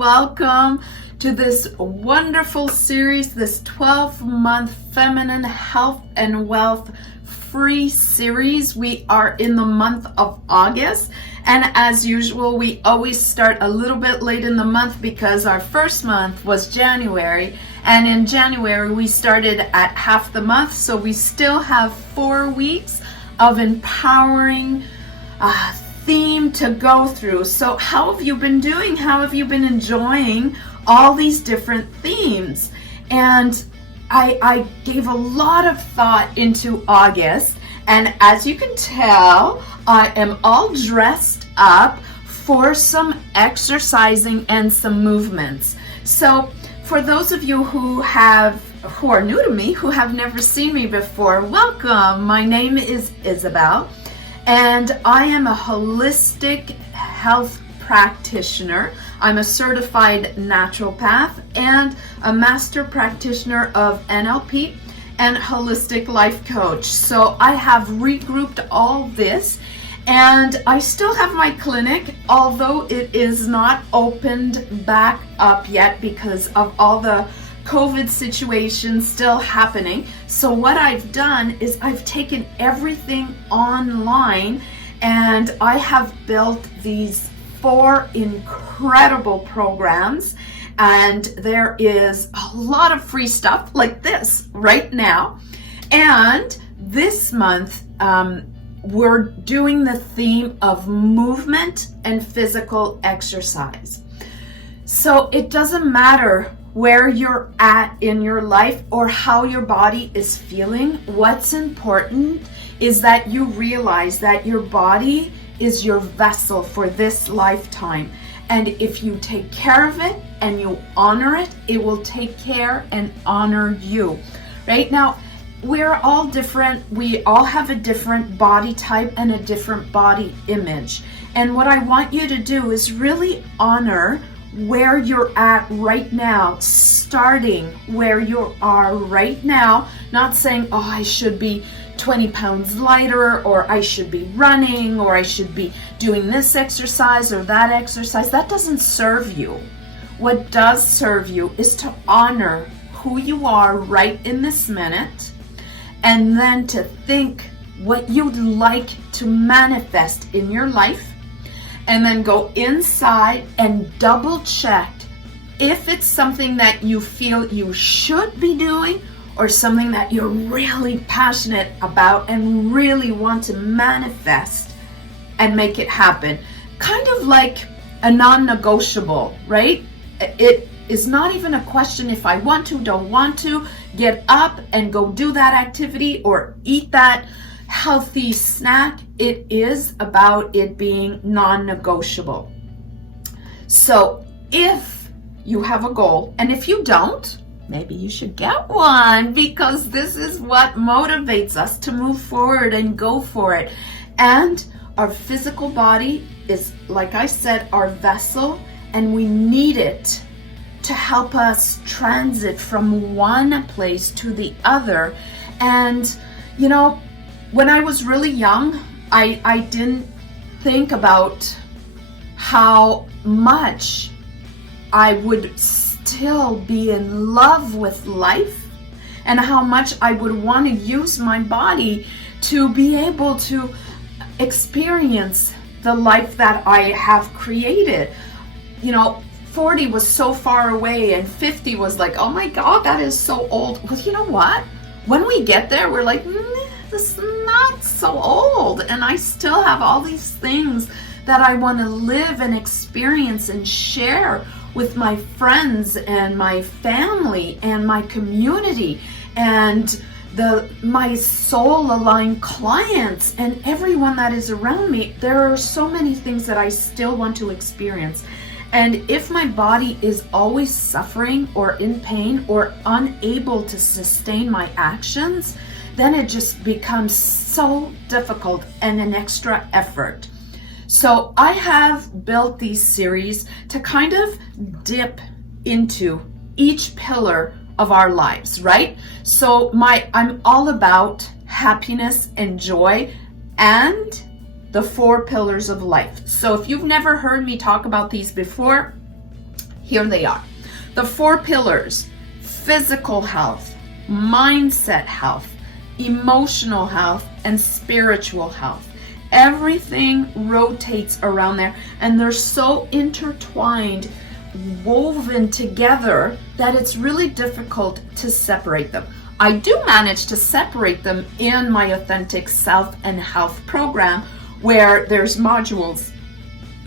welcome to this wonderful series, this 12-month Feminine Health and Wealth free series. We are in the month of August, and as usual, we always start a little bit late in the month because our first month was January, and in January we started at half the month, so we still have 4 weeks of empowering theme to go through. So how have you been doing? How have you been enjoying all these different themes? And I gave a lot of thought into August, and as you can tell, I am all dressed up for some exercising and some movements. So for those of you who are new to me, who have never seen me before, welcome. My name is Isabelle, and I am a holistic health practitioner. I'm a certified naturopath and a master practitioner of NLP and holistic life coach. So I have regrouped all this, and I still have my clinic, although it is not opened back up yet because of all the COVID situation still happening. So what I've done is I've taken everything online, and I have built these 4 incredible programs, and there is a lot of free stuff like this right now. And this month we're doing the theme of movement and physical exercise. So it doesn't matter where you're at in your life or how your body is feeling. What's important is that you realize that your body is your vessel for this lifetime. And if you take care of it and you honor it, it will take care and honor you. Right now, we're all different. We all have a different body type and a different body image. And what I want you to do is really honor where you're at right now, starting where you are right now, not saying, oh, I should be 20 pounds lighter, or I should be running, or I should be doing this exercise or that exercise. That doesn't serve you. What does serve you is to honor who you are right in this minute, and then to think what you'd like to manifest in your life, and then go inside and double check if it's something that you feel you should be doing, or something that you're really passionate about and really want to manifest and make it happen. Kind of like a non-negotiable, right? It is not even a question if I want to, don't want to, get up and go do that activity or eat that healthy snack. It is about it being non-negotiable. So if you have a goal, and if you don't, maybe you should get one, because this is what motivates us to move forward and go for it. And our physical body is, like I said, our vessel, and we need it to help us transit from one place to the other. And you know, when I was really young, I didn't think about how much I would still be in love with life, and how much I would want to use my body to be able to experience the life that I have created. You know, 40 was so far away, and 50 was like, oh my God, that is so old. But you know what? When we get there, we're like, this is not so old, and I still have all these things that I want to live and experience and share with my friends and my family and my community and my soul-aligned clients and everyone that is around me. There are so many things that I still want to experience. And if my body is always suffering or in pain or unable to sustain my actions, then it just becomes so difficult and an extra effort. So I have built these series to kind of dip into each pillar of our lives, right? So I'm all about happiness and joy and the 4 pillars of life. So if you've never heard me talk about these before, Here they are. The 4 pillars: physical health, mindset health, emotional health, and spiritual health. Everything rotates around there, and they're so intertwined, woven together, that it's really difficult to separate them. I do manage to separate them in my Authentic Self and Health program, where there's modules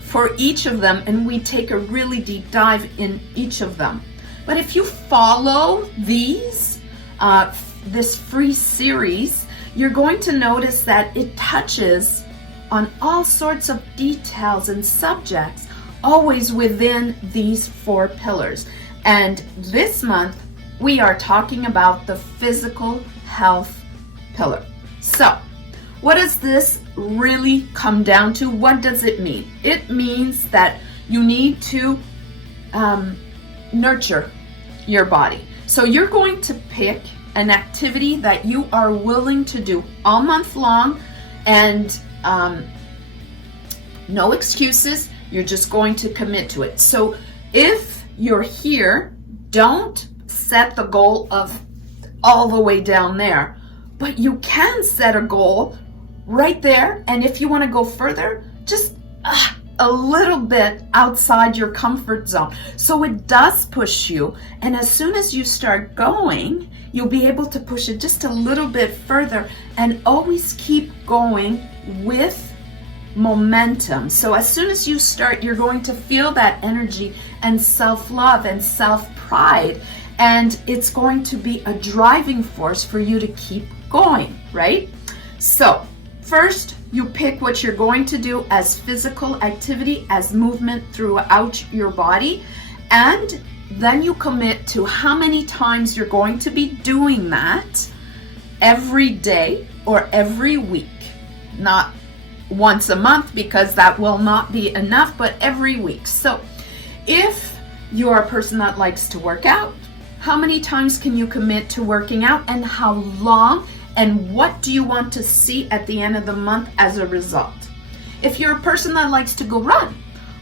for each of them, and we take a really deep dive in each of them. But if you follow these, this free series, you're going to notice that it touches on all sorts of details and subjects, always within these 4 pillars. And this month, we are talking about the physical health pillar. So, what does this really come down to? What does it mean? It means that you need to nurture your body. So you're going to pick an activity that you are willing to do all month long, and no excuses. You're just going to commit to it. So if you're here, don't set the goal of all the way down there, but you can set a goal right there. And if you want to go further, just a little bit outside your comfort zone. So it does push you. And as soon as you start going, you'll be able to push it just a little bit further, and always keep going with momentum. So as soon as you start, you're going to feel that energy and self-love and self-pride, and it's going to be a driving force for you to keep going, right? So first, you pick what you're going to do as physical activity, as movement throughout your body, and then you commit to how many times you're going to be doing that every day or every week. Not once a month, because that will not be enough, but every week. So if you're a person that likes to work out, how many times can you commit to working out, and how long, and what do you want to see at the end of the month as a result? If you're a person that likes to go run,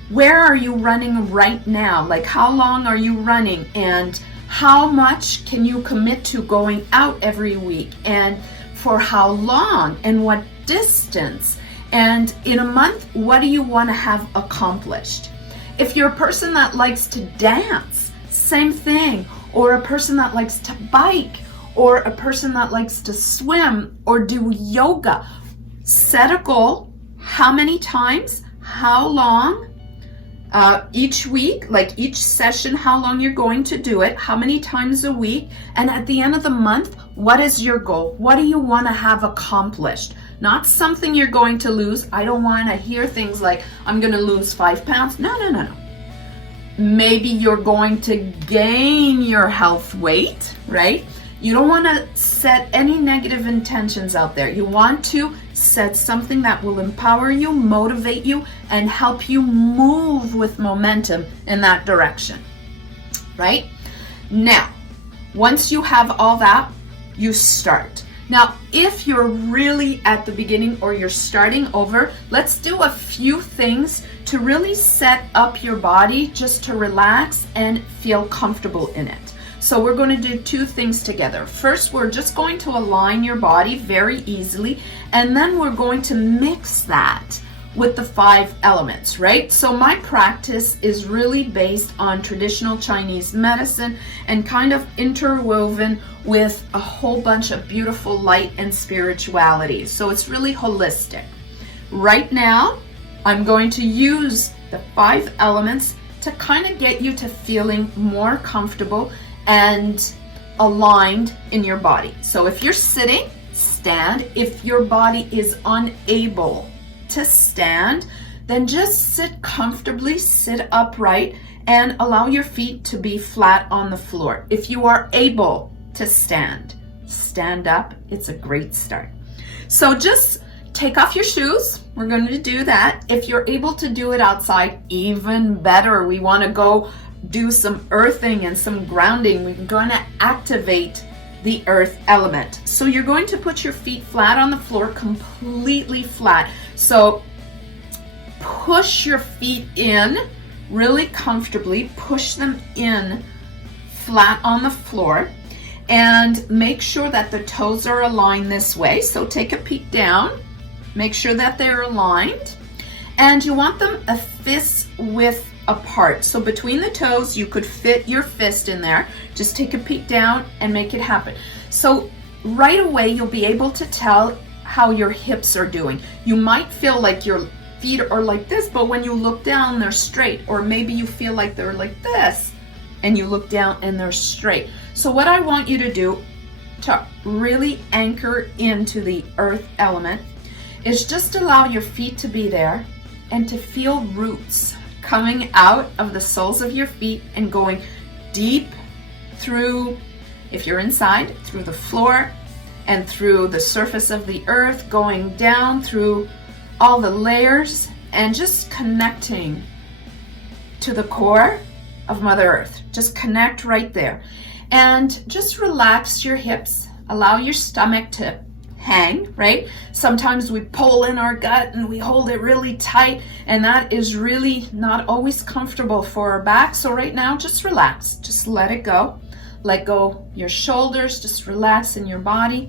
where are you running right now? Like, how long are you running, and how much can you commit to going out every week, and for how long, and what distance? And in a month, what do you want to have accomplished? If you're a person that likes to dance, same thing. Or a person that likes to bike, or a person that likes to swim or do yoga, set a goal. How many times, how long, each week, like each session, how long you're going to do it, how many times a week, and at the end of the month, what is your goal? What do you want to have accomplished? Not something you're going to lose. I don't want to hear things like, I'm going to lose 5 pounds. No. Maybe you're going to gain your health weight, right? You don't want to set any negative intentions out there. You want to set something that will empower you, motivate you, and help you move with momentum in that direction, right? Now, once you have all that, you start. Now, if you're really at the beginning or you're starting over, let's do a few things to really set up your body just to relax and feel comfortable in it. So we're going to do 2 things together. First, we're just going to align your body very easily, and then we're going to mix that with the 5 elements, right? So my practice is really based on traditional Chinese medicine and kind of interwoven with a whole bunch of beautiful light and spirituality. So it's really holistic. Right now, I'm going to use the 5 elements to kind of get you to feeling more comfortable and aligned in your body. So if you're sitting, stand. If your body is unable to stand, then just sit comfortably, sit upright, and allow your feet to be flat on the floor. If you are able to stand, stand up. It's a great start. So just take off your shoes. We're going to do that. If you're able to do it outside, even better. We want to go do some earthing and some grounding. We're going to activate the earth element. So you're going to put your feet flat on the floor, completely flat. So push your feet in really comfortably, push them in flat on the floor, and make sure that the toes are aligned this way. So take a peek down, make sure that they're aligned, and you want them a fist width apart. So between the toes, you could fit your fist in there. Just take a peek down and make it happen. So right away, you'll be able to tell how your hips are doing. You might feel like your feet are like this, but when you look down, they're straight. Or maybe you feel like they're like this, and you look down and they're straight. So what I want you to do to really anchor into the earth element is just allow your feet to be there and to feel roots coming out of the soles of your feet and going deep through, if you're inside, through the floor and through the surface of the earth, going down through all the layers and just connecting to the core of Mother Earth. Just connect right there. And just relax your hips. Allow your stomach to hang, right? Sometimes we pull in our gut and we hold it really tight, and that is really not always comfortable for our back. So right now, just relax. Just let it go. Let go your shoulders, just relax in your body,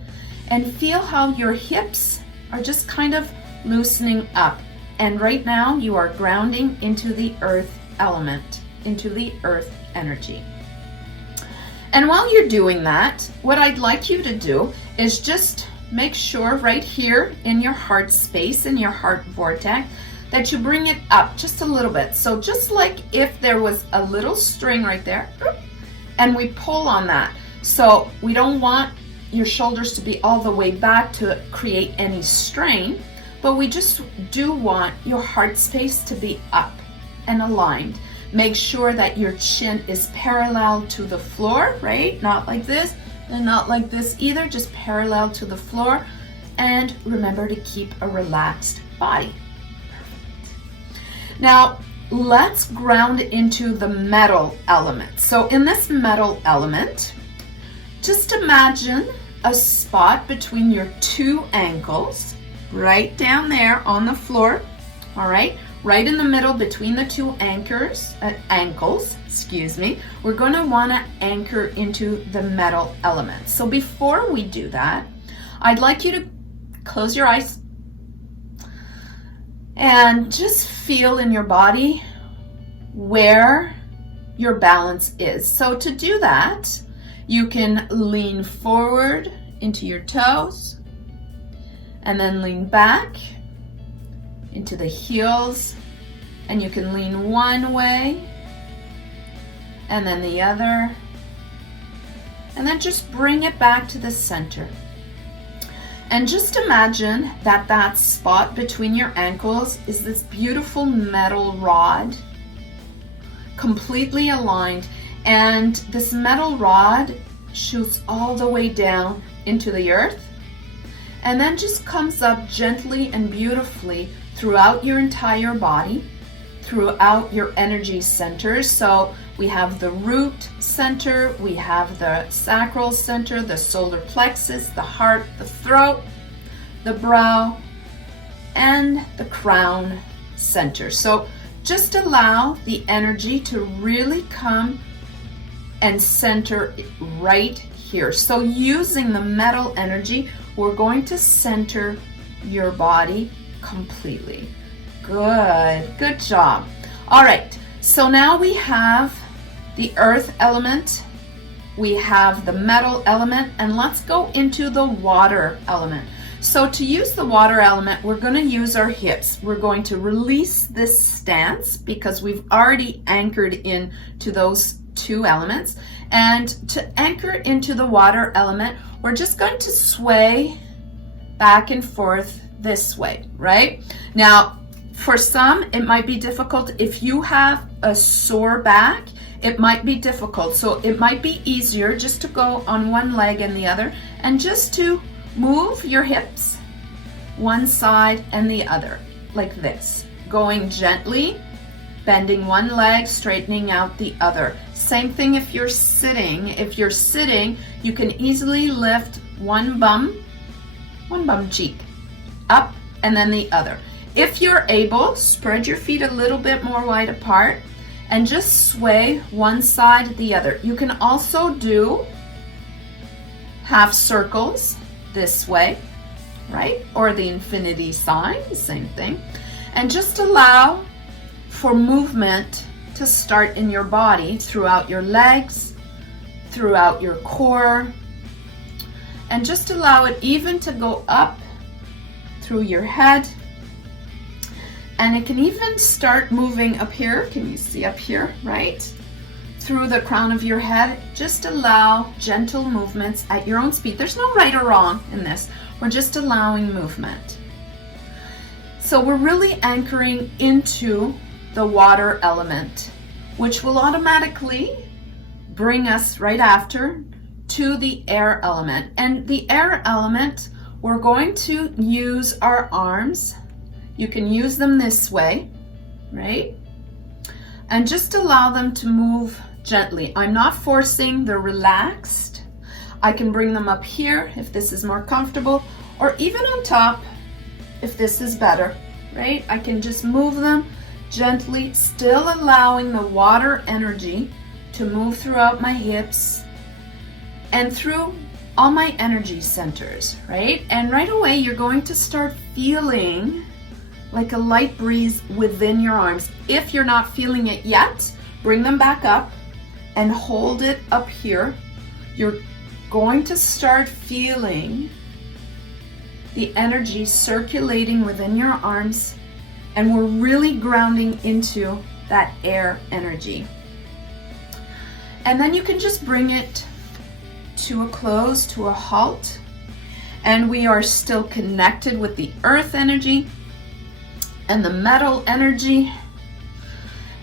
and feel how your hips are just kind of loosening up. And right now, you are grounding into the earth element, into the earth energy. And while you're doing that, what I'd like you to do is just make sure right here in your heart space, in your heart vortex, that you bring it up just a little bit. So just like if there was a little string right there, and we pull on that. So we don't want your shoulders to be all the way back to create any strain, but we just do want your heart space to be up and aligned. Make sure that your chin is parallel to the floor, right? Not like this and not like this either, just parallel to the floor. And remember to keep a relaxed body. Perfect. Now, let's ground into the metal element. So in this metal element, just imagine a spot between your two ankles, right down there on the floor, all right? Right in the middle between the two ankles, we're going to want to anchor into the metal element. So before we do that, I'd like you to close your eyes and just feel in your body where your balance is. So to do that, you can lean forward into your toes and then lean back into the heels, and you can lean one way and then the other, and then just bring it back to the center. And just imagine that that spot between your ankles is this beautiful metal rod, completely aligned, and this metal rod shoots all the way down into the earth and then just comes up gently and beautifully throughout your entire body, throughout your energy centers. So we have the root center, we have the sacral center, the solar plexus, the heart, the throat, the brow, and the crown center. So just allow the energy to really come and center right here. So using the metal energy, we're going to center your body completely. Good job. All right, so now we have the earth element, we have the metal element, and let's go into the water element. So to use the water element, we're going to use our hips. We're going to release this stance because we've already anchored in to those two elements. And to anchor into the water element, we're just going to sway back and forth this way, right? Now, for some, it might be difficult. If you have a sore back, it might be difficult. So it might be easier just to go on one leg and the other, and just to move your hips one side and the other, like this. Going gently, bending one leg, straightening out the other. Same thing if you're sitting. If you're sitting, you can easily lift one bum cheek up and then the other. If you're able, spread your feet a little bit more wide apart and just sway one side to the other. You can also do half circles this way, right? Or the infinity sign, same thing. And just allow for movement to start in your body throughout your legs, throughout your core, and just allow it even to go up through your head. And it can even start moving up here. Can you see up here, right? Through the crown of your head. Just allow gentle movements at your own speed. There's no right or wrong in this. We're just allowing movement. So we're really anchoring into the water element, which will automatically bring us right after to the air element. And the air element, we're going to use our arms. You can use them this way, right? And just allow them to move gently. I'm not forcing, they're relaxed. I can bring them up here if this is more comfortable, or even on top if this is better, right? I can just move them gently, still allowing the water energy to move throughout my hips and through all my energy centers, right? And right away, you're going to start feeling like a light breeze within your arms. If you're not feeling it yet, bring them back up and hold it up here. You're going to start feeling the energy circulating within your arms, and we're really grounding into that air energy. And then you can just bring it to a close, to a halt, and we are still connected with the earth energy and the metal energy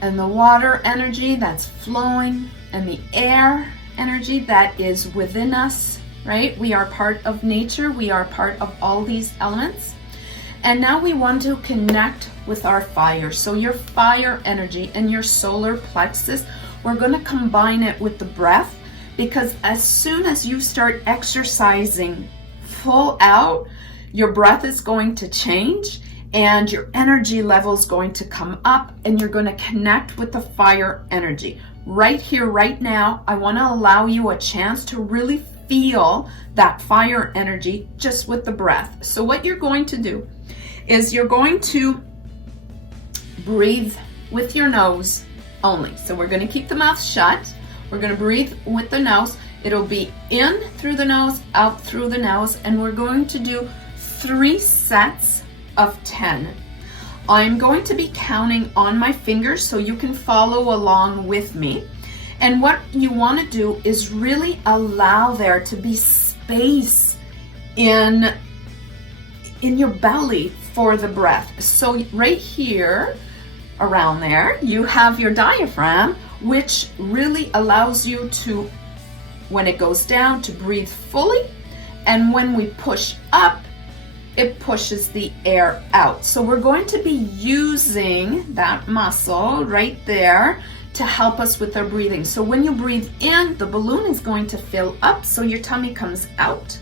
and the water energy that's flowing and the air energy that is within us, right? We are part of nature. We are part of all these elements. And now we want to connect with our fire. So your fire energy and your solar plexus, we're going to combine it with the breath, because as soon as you start exercising full out, your breath is going to change and your energy level is going to come up, and you're going to connect with the fire energy. Right here, right now, I want to allow you a chance to really feel that fire energy just with the breath. So what you're going to do is you're going to breathe with your nose only. So we're going to keep the mouth shut. We're going to breathe with the nose. It'll be in through the nose, out through the nose, and we're going to do 3 sets of 10. I'm going to be counting on my fingers so you can follow along with me. And what you want to do is really allow there to be space in your belly for the breath. So right here, around there, you have your diaphragm, which really allows you to, when it goes down, to breathe fully. And when we push up, it pushes the air out. So we're going to be using that muscle right there to help us with our breathing. So when you breathe in, the balloon is going to fill up, so your tummy comes out.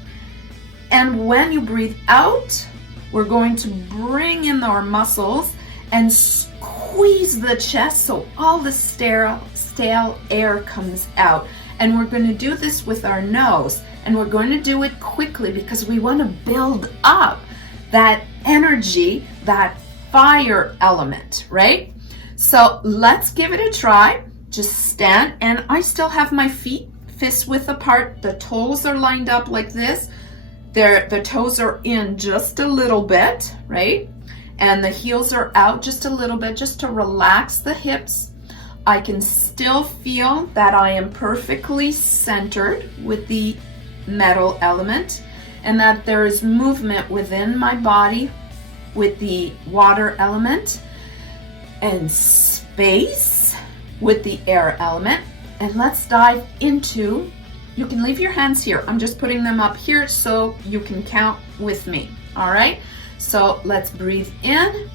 And when you breathe out, we're going to bring in our muscles and squeeze the chest so all the stale air comes out. And we're going to do this with our nose, and we're going to do it quickly because we want to build up that energy, that fire element, right? So let's give it a try. Just stand, and I still have my feet fist width apart. The toes are lined up like this. The toes are in just a little bit, right? And the heels are out just a little bit, just to relax the hips. I can still feel that I am perfectly centered with the metal element, and that there is movement within my body with the water element, and space with the air element. And let's dive into, you can leave your hands here. I'm just putting them up here so you can count with me. All right, so let's breathe in.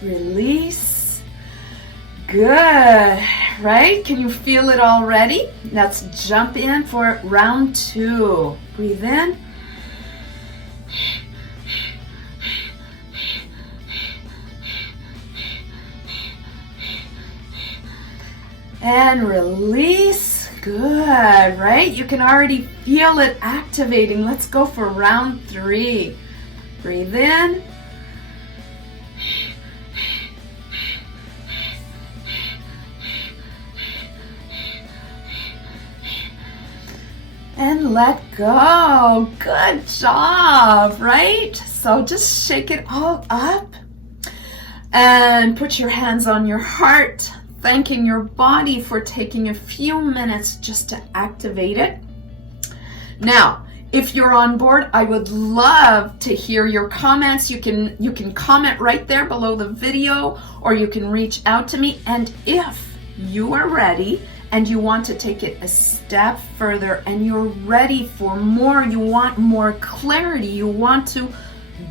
Release. Good, right? Can you feel it already? Let's jump in for round 2. Breathe in. And release. Good, right? You can already feel it activating. Let's go for round 3. Breathe in. And let go. Good job, right? So just shake it all up and put your hands on your heart, thanking your body for taking a few minutes just to activate it. Now, if you're on board, I would love to hear your comments. You can comment right there below the video, or you can reach out to me. And if you are ready and you want to take it a step further and you're ready for more, you want more clarity, you want to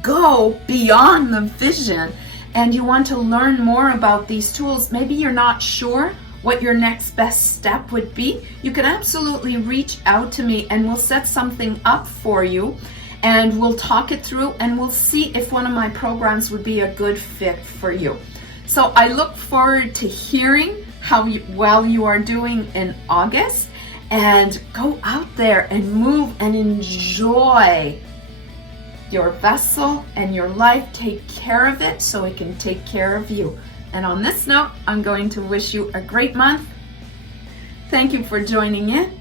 go beyond the vision, and you want to learn more about these tools, maybe you're not sure what your next best step would be, you can absolutely reach out to me and we'll set something up for you and we'll talk it through and we'll see if one of my programs would be a good fit for you. So I look forward to hearing how well you are doing in August, and go out there and move and enjoy your vessel and your life. Take care of it so it can take care of you. And on this note, I'm going to wish you a great month. Thank you for joining in,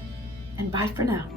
and bye for now.